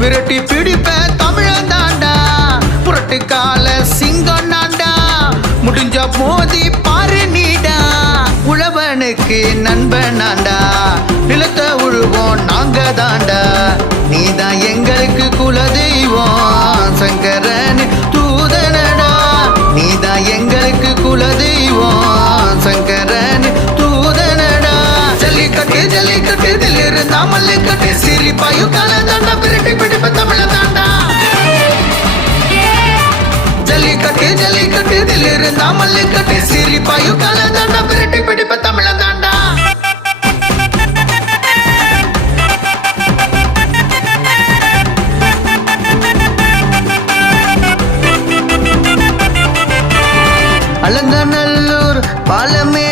விரட்டி பிடிப்ப தமிழன் தாண்டா, புரட்டு கால சிங்கம் நாண்டா, முடிஞ்ச மோதி பாரு நீடா, உழவனுக்கு நண்பனாண்டா, நிலத்தை உழுவோம் நாங்க தாண்டா, நீதான் எங்களுக்கு குலதெய்வம் சங்கரன் தூதனடா, நீதான் எங்களுக்கு குலதெய்வம் சங்கரன் தூதனடா. ஜல்லிக்கட்டு ஜல்லிக்கட்டு தில்லிருந்தா மல்லிக்கட்டு, சிரிப்பாயு கலந்தாண்டா, விரட்டி பிடிப்ப தமிழ தாண்டா. ஜல்லிக்கட்டு ஜல்லிக்கட்டு தில்லிருந்தா மல்லிக்கட்டு, சிரிப்பாயு கலந்தாண்டா, விரட்டி பிடிப்ப தமிழ தாண்டா. அலங்கநல்லூர் பாலமே